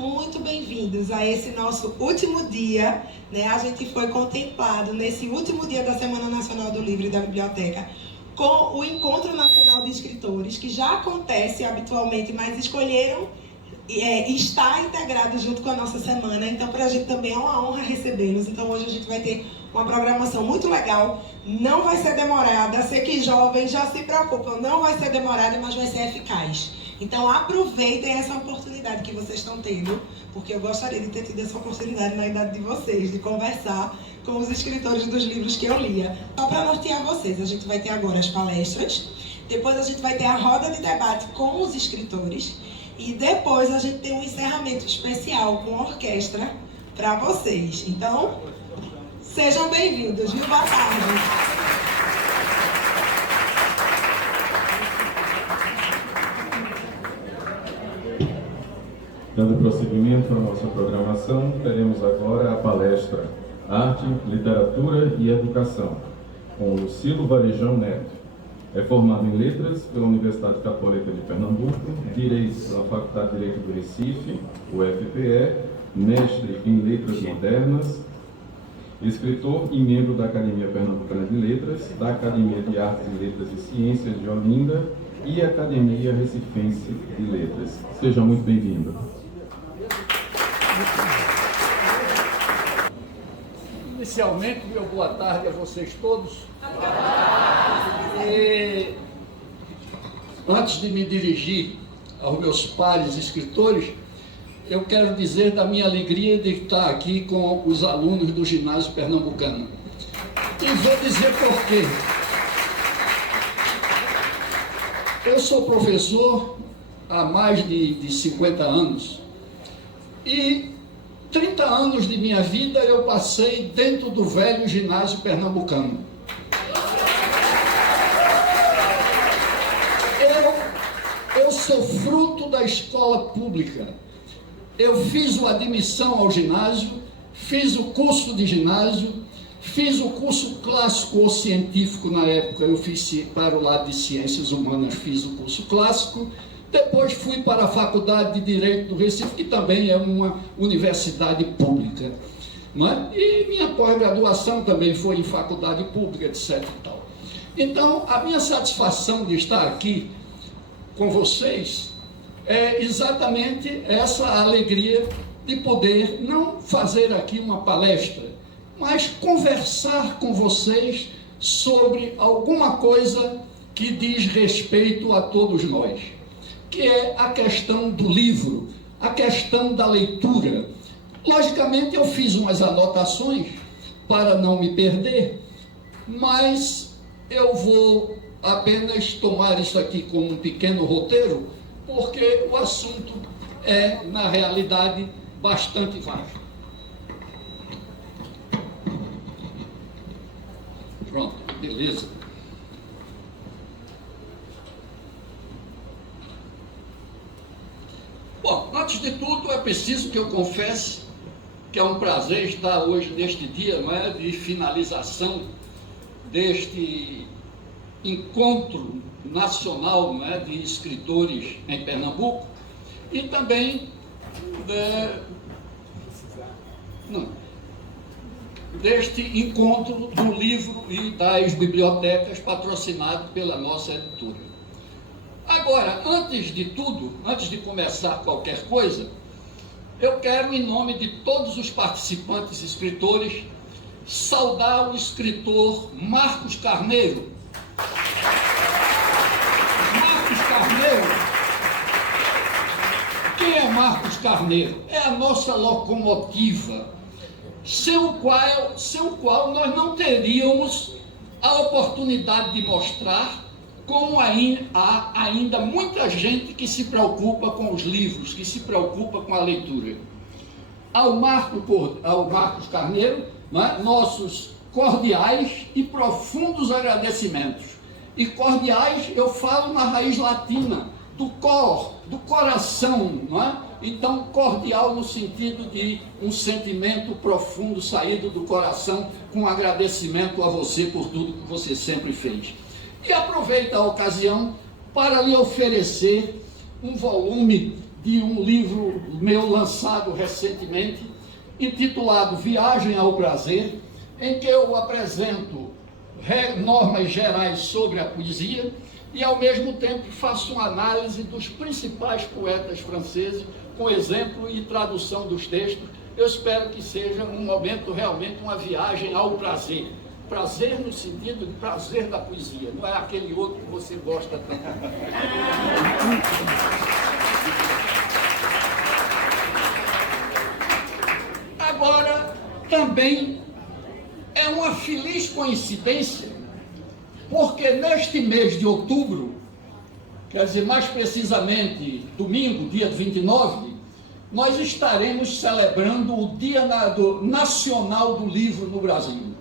muito bem-vindos a esse nosso último dia, né? A gente foi contemplado nesse último dia da Semana Nacional do Livro e da Biblioteca com o Encontro Nacional de Escritores, que já acontece habitualmente, mas escolheram estar integrado junto com a nossa semana. Então, para a gente também é uma honra recebê-los. Então, hoje a gente vai ter uma programação muito legal. Não vai ser demorada. Sei que jovens já se preocupam. Não vai ser demorada, mas vai ser eficaz. Então, aproveitem essa oportunidade que vocês estão tendo, porque eu gostaria de ter tido essa oportunidade na idade de vocês, de conversar com os escritores dos livros que eu lia. Só para nortear vocês, a gente vai ter agora as palestras, depois a gente vai ter a roda de debate com os escritores, e depois a gente tem um encerramento especial com a orquestra para vocês. Então, sejam bem-vindos, viu? Boa tarde. Dando prosseguimento à nossa programação, teremos agora a palestra Arte, Literatura e Educação, com Lucilo Varejão Neto. É formado em Letras pela Universidade Católica de Pernambuco, Direito pela Faculdade de Direito do Recife, UFPE, mestre em Letras Modernas, escritor e membro da Academia Pernambucana de Letras, da Academia de Artes e Letras e Ciências de Olinda e Academia Recifense de Letras. Seja muito bem-vindo. Inicialmente, meu boa tarde a vocês todos. E, antes de me dirigir aos meus pares escritores, eu quero dizer da minha alegria de estar aqui com os alunos do ginásio pernambucano. E vou dizer por quê. Eu sou professor há mais de 50 anos e 30 anos de minha vida eu passei dentro do velho ginásio pernambucano. Eu sou fruto da escola pública. Eu fiz a admissão ao ginásio, fiz o curso de ginásio, fiz o curso clássico ou científico na época. Eu fiz para o lado de ciências humanas, fiz o curso clássico. Depois fui para a Faculdade de Direito do Recife, que também é uma universidade pública, não é? E minha pós-graduação também foi em faculdade pública, etc. e tal. Então, a minha satisfação de estar aqui com vocês é exatamente essa alegria de poder não fazer aqui uma palestra, mas conversar com vocês sobre alguma coisa que diz respeito a todos nós, que é a questão do livro, a questão da leitura. Logicamente eu fiz umas anotações para não me perder, mas eu vou apenas tomar isso aqui como um pequeno roteiro, porque o assunto é, na realidade, bastante vasto. Pronto, beleza. Bom, antes de tudo é preciso que eu confesse que é um prazer estar hoje neste dia, não é, de finalização deste encontro nacional, não é, de escritores em Pernambuco e também deste encontro do livro e das bibliotecas patrocinado pela nossa editora. Agora, antes de tudo, antes de começar qualquer coisa, eu quero, em nome de todos os participantes escritores, saudar o escritor Marcos Carneiro. Marcos Carneiro, quem é Marcos Carneiro? É a nossa locomotiva, sem o qual nós não teríamos a oportunidade de mostrar como há ainda muita gente que se preocupa com os livros, que se preocupa com a leitura. Ao Marcos Carneiro, né, nossos cordiais e profundos agradecimentos. E cordiais eu falo na raiz latina, do cor, do coração, não é? Então, cordial no sentido de um sentimento profundo saído do coração, com agradecimento a você por tudo que você sempre fez. E aproveito a ocasião para lhe oferecer um volume de um livro meu lançado recentemente, intitulado Viagem ao Prazer, em que eu apresento normas gerais sobre a poesia e, ao mesmo tempo, faço uma análise dos principais poetas franceses, com exemplo e tradução dos textos. Eu espero que seja um momento realmente uma viagem ao prazer. Prazer no sentido de prazer da poesia, não é aquele outro que você gosta tanto. Agora, também é uma feliz coincidência, porque neste mês de outubro, quer dizer, mais precisamente domingo, dia 29, nós estaremos celebrando o Dia Nacional do Livro no Brasil.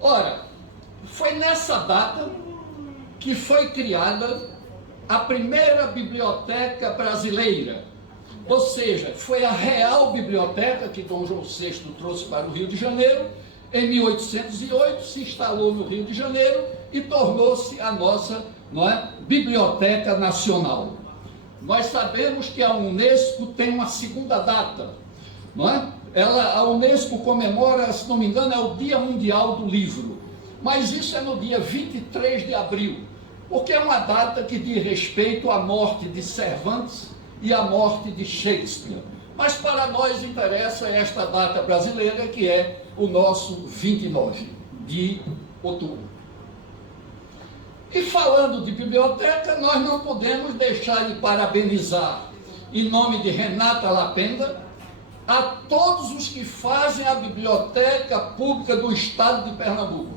Ora, foi nessa data que foi criada a primeira biblioteca brasileira, ou seja, foi a Real Biblioteca que Dom João VI trouxe para o Rio de Janeiro. Em 1808 se instalou no Rio de Janeiro e tornou-se a nossa, Biblioteca Nacional. Nós sabemos que a Unesco tem uma segunda data, a Unesco comemora, se não me engano, é o Dia Mundial do Livro, mas isso é no dia 23 de abril, porque é uma data que diz respeito à morte de Cervantes e à morte de Shakespeare. Mas para nós interessa esta data brasileira, que é o nosso 29 de outubro. E falando de biblioteca, nós não podemos deixar de parabenizar, em nome de Renata Lapenda, a todos os que fazem a Biblioteca Pública do Estado de Pernambuco.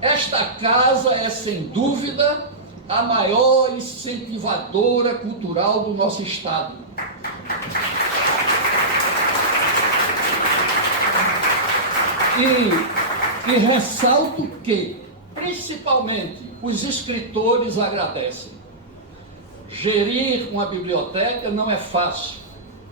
Esta casa é, sem dúvida, a maior incentivadora cultural do nosso Estado. E ressalto que, principalmente, os escritores agradecem. Gerir uma biblioteca não é fácil.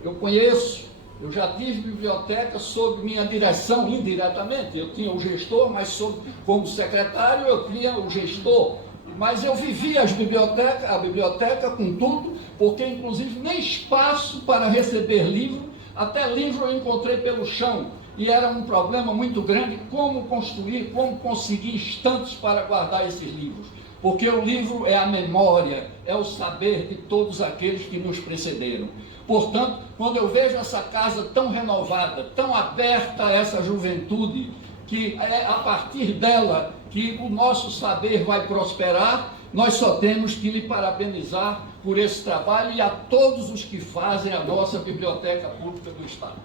Eu já tive biblioteca sob minha direção, indiretamente. Eu tinha o gestor, mas como secretário eu tinha o gestor. Mas eu vivia a biblioteca com tudo, porque inclusive nem espaço para receber livro, até livro eu encontrei pelo chão. E era um problema muito grande como conseguir estantes para guardar esses livros. Porque o livro é a memória, é o saber de todos aqueles que nos precederam. Portanto, quando eu vejo essa casa tão renovada, tão aberta a essa juventude, que é a partir dela que o nosso saber vai prosperar, nós só temos que lhe parabenizar por esse trabalho e a todos os que fazem a nossa Biblioteca Pública do Estado.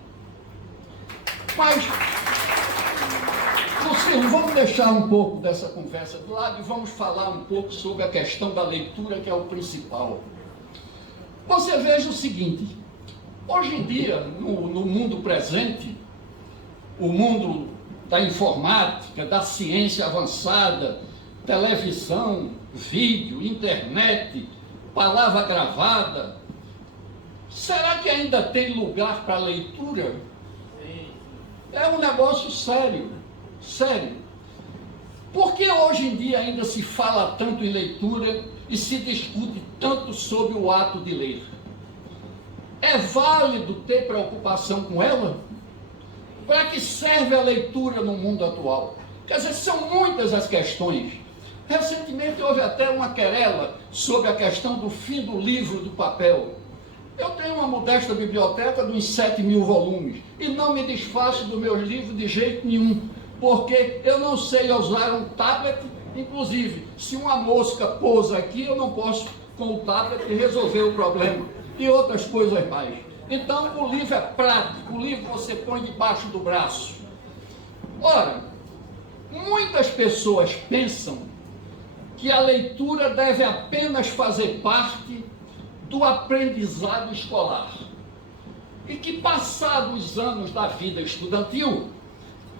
Mas, vamos deixar um pouco dessa conversa de lado e vamos falar um pouco sobre a questão da leitura, que é o principal. Você veja o seguinte, hoje em dia, no mundo presente, o mundo da informática, da ciência avançada, televisão, vídeo, internet, palavra gravada, será que ainda tem lugar para leitura? É um negócio sério, sério. Por que hoje em dia ainda se fala tanto em leitura e se discute tanto sobre o ato de ler? É válido ter preocupação com ela? Para que serve a leitura no mundo atual? Quer dizer, são muitas as questões. Recentemente houve até uma querela sobre a questão do fim do livro do papel. Eu tenho uma modesta biblioteca de uns 7.000 volumes e não me desfaço dos meus livros de jeito nenhum, porque eu não sei usar um tablet. Inclusive, se uma mosca pousa aqui, eu não posso, com o tablet, resolver o problema, e outras coisas mais. Então, o livro é prático, o livro você põe debaixo do braço. Ora, muitas pessoas pensam que a leitura deve apenas fazer parte do aprendizado escolar, e que, passados os anos da vida estudantil,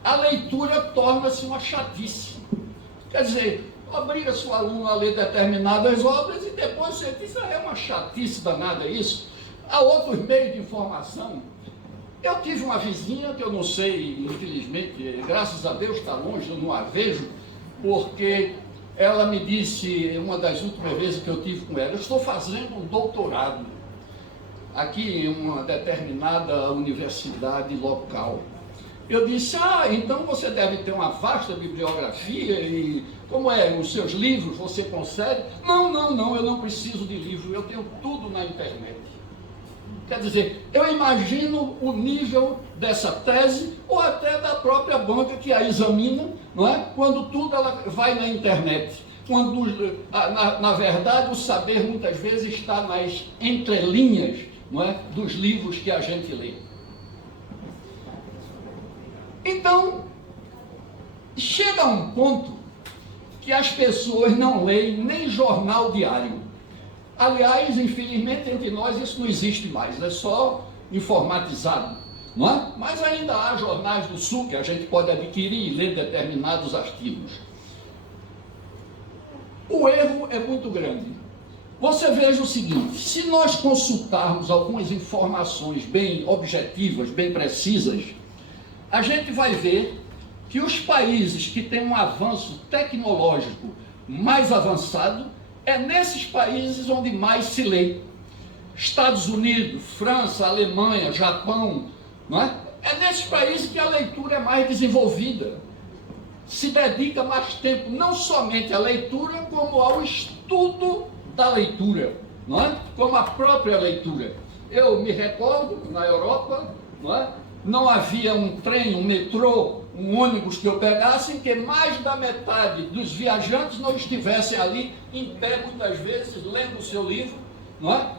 a leitura torna-se uma chatice. Quer dizer, obriga-se o aluno a ler determinadas obras e depois você diz, é uma chatice danada isso. Há outros meios de informação. Eu tive uma vizinha que eu não sei, infelizmente, graças a Deus está longe, eu não a vejo, porque ela me disse, uma das últimas vezes que eu tive com ela, eu estou fazendo um doutorado. aqui em uma determinada universidade local. Eu disse, então você deve ter uma vasta bibliografia e como é, os seus livros você consegue? Não, eu não preciso de livro, eu tenho tudo na internet. Quer dizer, eu imagino o nível dessa tese ou até da própria banca que a examina, não é? Quando tudo ela vai na internet. Quando, na verdade, o saber muitas vezes está nas entrelinhas, não é? Dos livros que a gente lê. Então, chega a um ponto que as pessoas não leem nem jornal diário. Aliás, infelizmente, entre nós isso não existe mais, é só informatizado, não é? Mas ainda há jornais do Sul que a gente pode adquirir e ler determinados artigos. O erro é muito grande. Você veja o seguinte, se nós consultarmos algumas informações bem objetivas, bem precisas, a gente vai ver que os países que têm um avanço tecnológico mais avançado, é nesses países onde mais se lê. Estados Unidos, França, Alemanha, Japão, não é? É nesses países que a leitura é mais desenvolvida. Se dedica mais tempo, não somente à leitura, como ao estudo da leitura, não é? Como a própria leitura. Eu me recordo, na Europa, não é? Não havia um trem, um metrô, um ônibus que eu pegasse em que mais da metade dos viajantes não estivessem ali em pé, muitas vezes, lendo o seu livro, não é?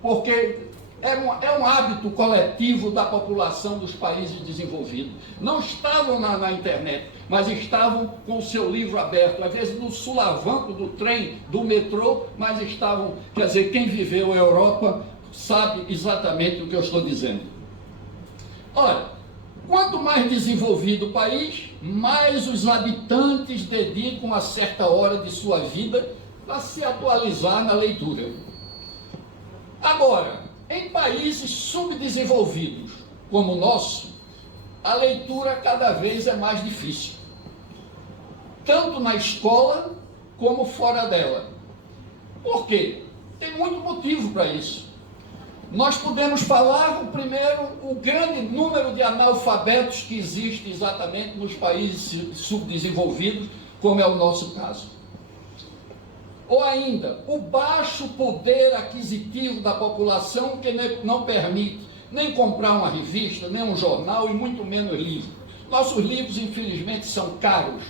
Porque é um hábito coletivo da população dos países desenvolvidos. Não estavam na internet, mas estavam com o seu livro aberto, às vezes no sulavanco do trem, do metrô, mas estavam, quer dizer, quem viveu a Europa sabe exatamente o que eu estou dizendo. Olha, quanto mais desenvolvido o país, mais os habitantes dedicam uma certa hora de sua vida para se atualizar na leitura. Agora, em países subdesenvolvidos como o nosso, a leitura cada vez é mais difícil, tanto na escola como fora dela. Por quê? Tem muito motivo para isso. Nós podemos falar, o grande número de analfabetos que existe exatamente nos países subdesenvolvidos, como é o nosso caso. Ou ainda, o baixo poder aquisitivo da população que não permite nem comprar uma revista, nem um jornal e muito menos livro. Nossos livros, infelizmente, são caros.